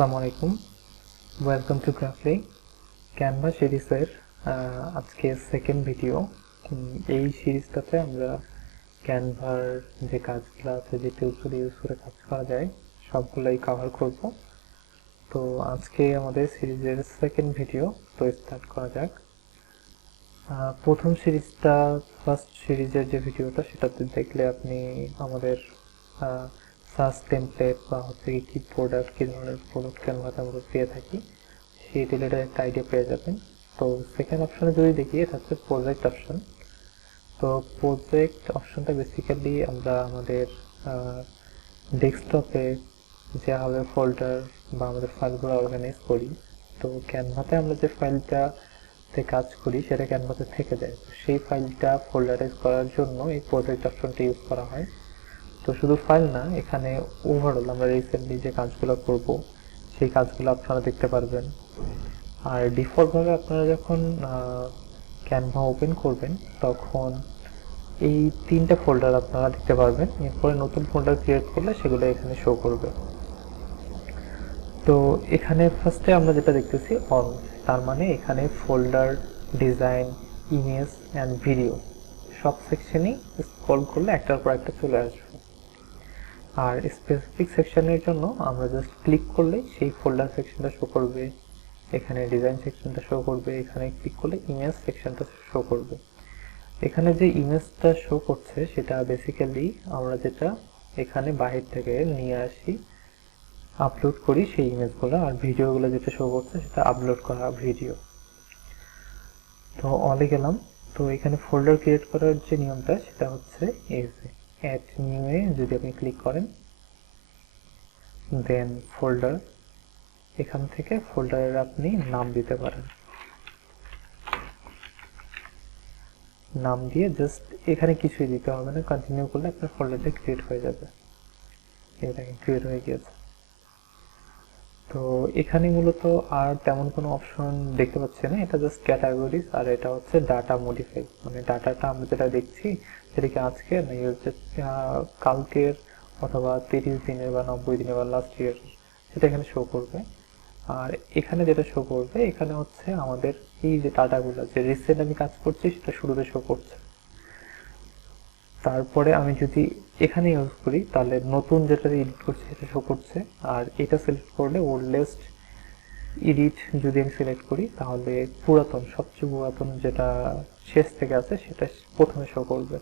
আসসালামু আলাইকুম, welcome to গ্রাফলি Canva সিরিজের আজকে সেকেন্ড ভিডিও। এই সিরিজটাতে আমরা ক্যানভার যে কাজগুলো আছে, যে টুলসগুলো ইউজ করে কাজ করা যায় সবগুলোই কভার করব। তো আজকে আমাদের সিরিজের সেকেন্ড ভিডিও, তো স্টার্ট করা যাক। প্রথম সিরিজটা, ফার্স্ট সিরিজের যে ভিডিওটা, সেটাতে দেখলে আপনি আমাদের সার্চ টেমপ্লেট বা হচ্ছে কি প্রোডাক্ট, কী ধরনের প্রোডাক্ট ক্যানভাতে আমরা পেয়ে থাকি সেই রিলেটেড একটা আইডিয়া পেয়ে যাবেন। তো সেকেন্ড অপশনে যদি দেখি, এটা হচ্ছে প্রজেক্ট অপশন। তো প্রজেক্ট অপশনটা বেসিক্যালি আমরা আমাদের ডেস্কটপে যেভাবে ফোল্ডার বা আমাদের ফাইলগুলো অর্গানাইজ করি, তো ক্যানভাতে আমরা যে ফাইলটাতে কাজ করি সেটা ক্যানভাতে থেকে যায়। সেই ফাইলটা ফোল্ডারাইজ করার জন্য এই প্রজেক্ট অপশনটা ইউজ করা হয়। তো শুধু ফাইল না, এখানে ওভারঅল আমরা রিসেন্টলি যে কাজগুলো করব সেই কাজগুলো আপনারা দেখতে পারবেন। আর ডিফল্টভাবে আপনারা যখন ক্যানভা ওপেন করবেন তখন এই তিনটা ফোল্ডার আপনারা দেখতে পারবেন। এরপরে নতুন ফোল্ডার ক্রিয়েট করলে সেগুলো এখানে শো করবে। তো এখানে ফার্স্টে আমরা যেটা দেখতেছি অল, তার মানে এখানে folder, design, image and video সব সেকশনই স্ক্রল করলে একটার পর একটা চলে আসবে। আর স্পেসিফিক সেকশনের জন্য আমরা জাস্ট ক্লিক করলেই সেই ফোল্ডার সেকশনটা শো করবে, এখানে ডিজাইন সেকশনটা শো করবে, এখানে ক্লিক করলে ইমেজ সেকশনটা শো করবে। এখানে যে ইমেজটা শো করছে সেটা বেসিক্যালি আমরা যেটা এখানে বাহির থেকে নিয়ে আসি, আপলোড করি সেই ইমেজগুলো, আর ভিডিওগুলো যেটা শো করছে সেটা আপলোড করা ভিডিও। তো অলে গেলাম। তো এখানে ফোল্ডার ক্রিয়েট করার যে নিয়মটা সেটা হচ্ছে এই যে অ্যাড নিউ এ যদি আপনি ক্লিক করেন, দেন ফোল্ডার, এখান থেকে ফোল্ডারের আপনি নাম দিতে পারেন। নাম দিয়ে জাস্ট এখানে কিছুই দিতে হবে না, কন্টিনিউ করলে আপনার ফোল্ডারটা ক্রিয়েট হয়ে যাবে। এটা ক্রিয়েট হয়ে গিয়েছে। তো এখানে মূলত আর তেমন কোনো অপশন দেখতে পাচ্ছি না, এটা জাস্ট ক্যাটাগরিজ, আর এটা হচ্ছে ডাটা মডিফাই, মানে ডাটাটা আমরা যেটা দেখছি সেটা কি আজকে না হচ্ছে কালকের অথবা 30 দিনের বা 90 দিনের বা লাস্ট ইয়ার, সেটা এখানে শো করবে। আর এখানে যেটা শো করবে, এখানে হচ্ছে আমাদের এই যে ডাটাগুলো যে রিসেন্ট আমি কাজ করছি সেটা শুরুতে শো করছে। তারপরে আমি যদি এখানে ইউজ করি তাহলে নতুন যেটা এডিট করছি সেটা শো করছে, আর এটা সিলেক্ট করলে ওল্ডেস্ট এডিট যদি আমি সিলেক্ট করি তাহলে পুরাতন, সবচেয়ে পুরাতন যেটা শেষ থেকে আছে সেটা প্রথমে শো করবে।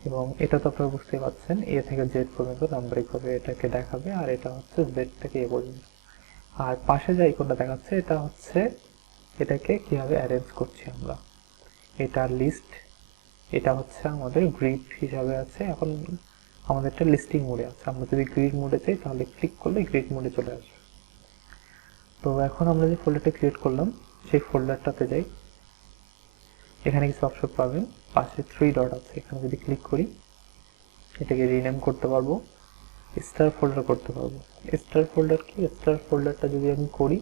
এবং এটা তো আপনারা বুঝতেই পারছেন, এ থেকে জেড পর্যন্ত নাম্বারিকভাবে এটাকে দেখাবে, আর এটা হচ্ছে জেড থেকে এ পর্যন্ত। আর পাশে যে আইকনটা দেখাচ্ছে এটা হচ্ছে এটাকে কিভাবে অ্যারেঞ্জ করছি আমরা, এটা লিস্ট, এটা হচ্ছে আমাদের গ্রিড হিসাবে আছে। এখন আমাদেরটা লিস্টিং মোডে আছে, আমরা যদি গ্রিড মোডে চাই তাহলে ক্লিক করলে গ্রিড মোডে চলে আসবে। তো এখন আমরা যে ফোল্ডারটা ক্রিয়েট করলাম সেই ফোল্ডারটাতে যাই, এখানে কিছু অপশন পাবেন, পাশে 3 ডট আছে, এখানে যদি ক্লিক করি এটাকে রিনেম করতে পারবো, স্টার ফোল্ডার করতে পারবো। স্টার ফোল্ডার কি, স্টার ফোল্ডারটা যদি আমি করি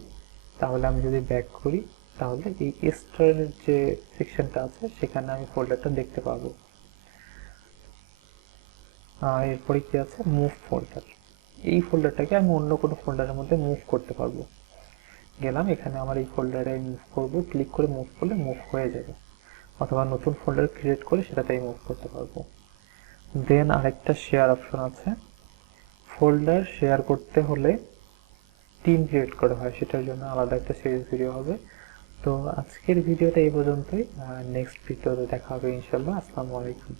তাহলে আমি যদি ব্যাক করি তাহলে এই স্টারের যে সেকশনটা আছে সেখানে আমি ফোল্ডারটা দেখতে পাবো। এরপরে কি আছে, মুভ ফোল্ডার, এই ফোল্ডারটাকে আমি অন্য কোনো ফোল্ডারের মধ্যে মুভ করতে পারবো। গেলাম, এখানে আমার এই ফোল্ডারে মুভ করব, ক্লিক করে মুভ করলে মুভ হয়ে যাবে, অথবা নতুন ফোল্ডার ক্রিয়েট করে সেটাতেই মুভ করতে পারবো। দেন আরেকটা শেয়ার অপশন আছে, ফোল্ডার শেয়ার করতে হলে টিম ক্রিয়েট করা হয়, সেটার জন্য আলাদা একটা সিরিজ ভিডিও হবে। তো আজকের ভিডিওটা এই পর্যন্তই, নেক্সট ভিডিওতে দেখা হবে ইনশাল্লাহ। আসসালামু আলাইকুম।